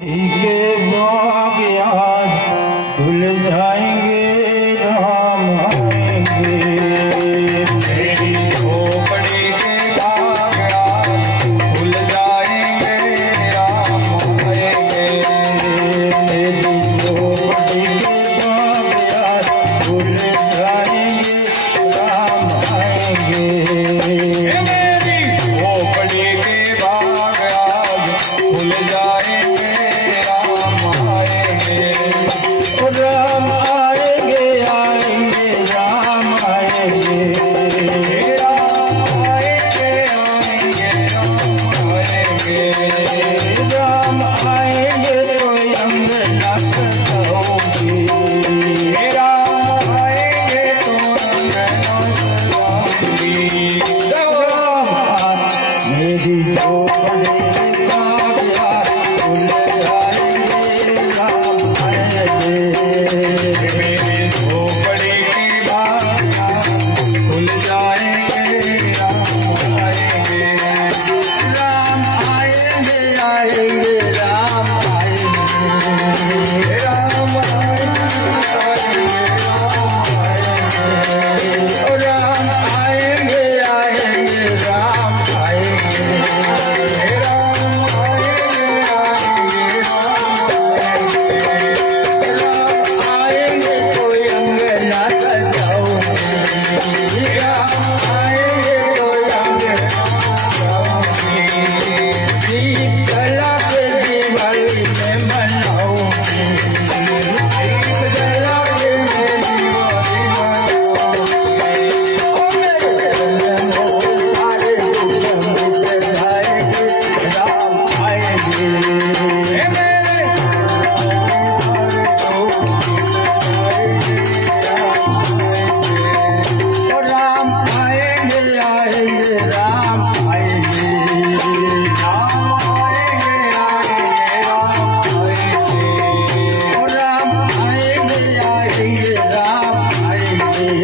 के बाग आज खुल जाएंगे, राम आएंगे। मेरी झोपड़ी के बाग आज खुल जाएंगे, राम आएंगे। मेरी झोपड़ी के बाग आज खुल जाएंगे, राम आएंगे। मेरी झोपड़ी के बाग आज खुल जाएंगे, राम आएंगे। राम आएंगे, आएंगे, राम आएंगे। राम आएंगे, आएंगे, राम आएंगे। राम आएंगे तो अंग नक होगी। राम आएंगे तो मेरी झोपड़ी के बाग आज खुल जाएंगे, राम आएंगे। मेरी झोपड़ी के बाग खुल जाएंगे, राम आएंगे। राम आएंगे, आएंगे, राम आएंगे। राम आएंगे, राम आएंगे, आएंगे, राम आएंगे। राम आएंगे तो अंगना सजाऊंगी। राम आएंगे तो अंगना दीप जला के दिवाली में मनाऊंगी। दीप जला के मैं दिवाली मनाऊंगी। ओ मेरे जन्मों के सारे दुख मिट जाएंगे, राम आएंगे। राम आएंगे, आएंगे, राम आएंगे। राम आएंगे, आएंगे, राम आएंगे। राम आएंगे, आएंगे, राम आएंगे।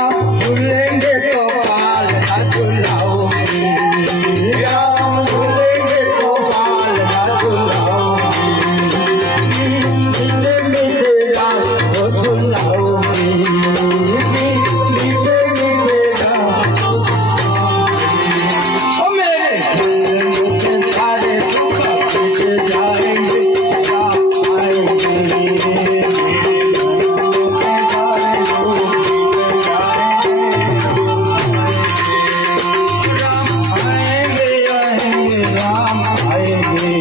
आप झूलेंगे तो बाल न झुलाऊंगी। राम झूलेंगे तो बाल न झुलाऊंगी। मीठे मीठे गाल को झुलाऊंगी। मीठे मीठे गाल को झुलाऊंगी। ओ मेरे दिल के सारे दुख मिट जाएंगे, राम आएंगे। राम आएंगे, आएंगे, राम आएंगे।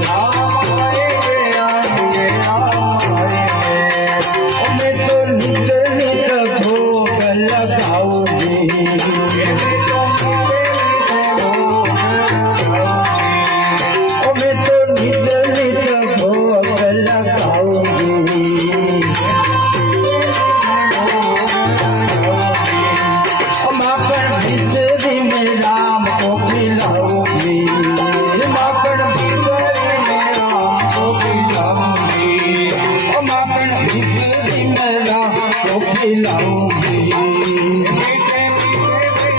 राम आएंगे, आएंगे, राम आएंगे। ओ मैं तो नित नित भोग लगाऊंगी। ओ मैं तो नित नित भोग लगाऊंगी। माखन भिसरी में राम को खिलाऊंगी। माखन भिसरी में राम को खिलाऊंगी। माखन भिसरी में राम को खिलाऊंगी।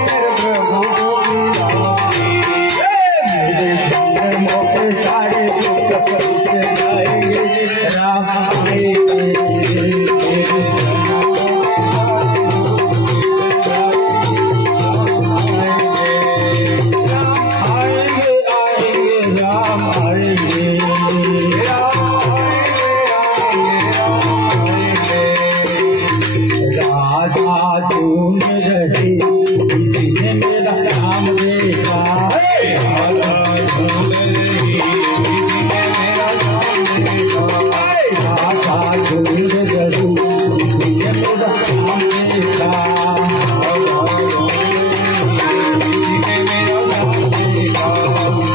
प्रभु को खिलाऊंगी। मेरे जन्मों के सारे दुख मिट जाएंगे, राम आएंगे। आएंगे, आएंगे, राम आएंगे। राधा ढूंढ रही जिसने मेरा नाम देखा। राधा ढूंढ रही जिसने मेरा नाम देखा। राधा ढूंढ रही जिसने मेरा नाम देखा।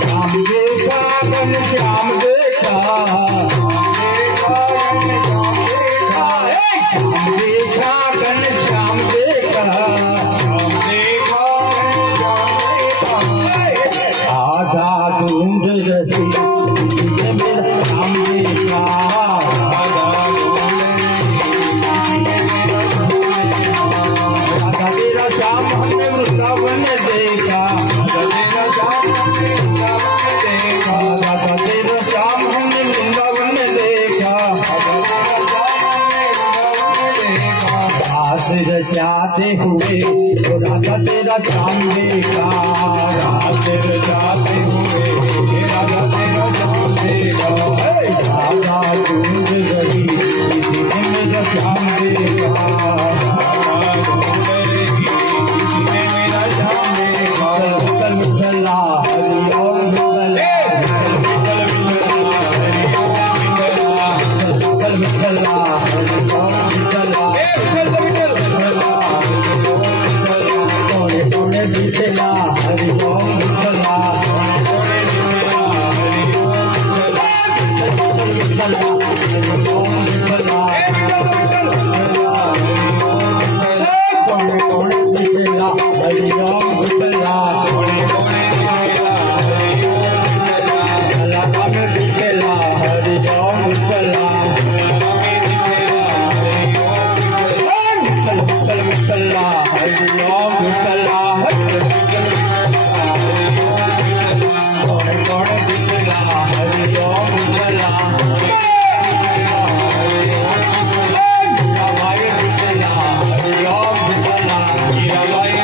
राम देखा, घनश्याम देखा। देखा, घनश्याम देखा। राधा ढूंढ रही जिसने मेरा नाम देखा। राधा तेरा श्याम हमने वृंदावन जाते हुए वो राजा तेरा चांद देखा रात जाते हुए राजा तेरा चांद देखा राजा ढूंढ गई किसी ने मेरा चांद देखा मेरा चांद देखा विठल विठला हरि ओम विठल विठला हरि ओम विठला कोने कोने विठला हरि ओम विठला विठला हरि ओम विठला कोने कोने विठला हरि ओम विठला लगा में विठला हरि ओम विठला विठला हरि ओम विठला कोने कोने विठला हरि ओम विठला मीराबाई विठला हरि ओम विठला मीराबाई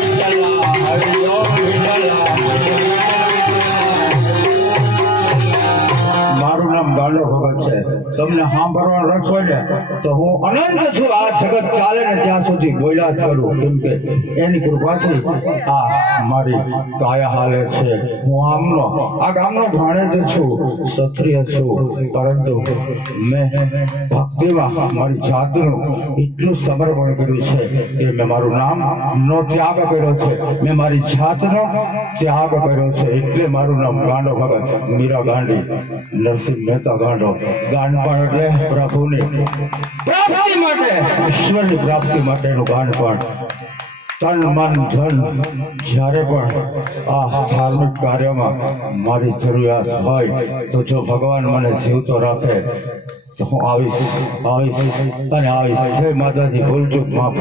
विठला हरि ओम विठला મારું નામ ગાંડો ભગત છે તમને સાંભળવા રસ હોય ને તો હું અનંત છું આ જગત ચાલે ને ત્યાં સુધી બોલ્યા જ કરું કેમ કે એની કૃપાથી આ મારી કાયા હાલે છે હું આમનો આ ગામનો ભાણેજ છું ક્ષત્રિય છું પરંતુ મેં ભક્તિમાં મારી જાતનું એટલું સમર્પણ કર્યું છે કે મેં મારું નામનો ત્યાગ કર્યો છે મેં મારી જાતનો ત્યાગ કર્યો છે એટલે મારું નામ ગાંડો ભગત મીરા ગાંડી નરસિંહ મહેતા ગાંડો ગાંડપણ એટલે પ્રભુની પ્રાપ્તિ માટે ઈશ્વરની પ્રાપ્તિ માટેનું ગાંડપણ તન મન ધન જ્યારે પણ આ ધાર્મિક કાર્યમાં મારી જરૂરિયાત હોય તો જો ભગવાન મને જીવતો રાખે તો હું આવીશ અને આવીશ જય માતાજી ભૂલચૂક માફ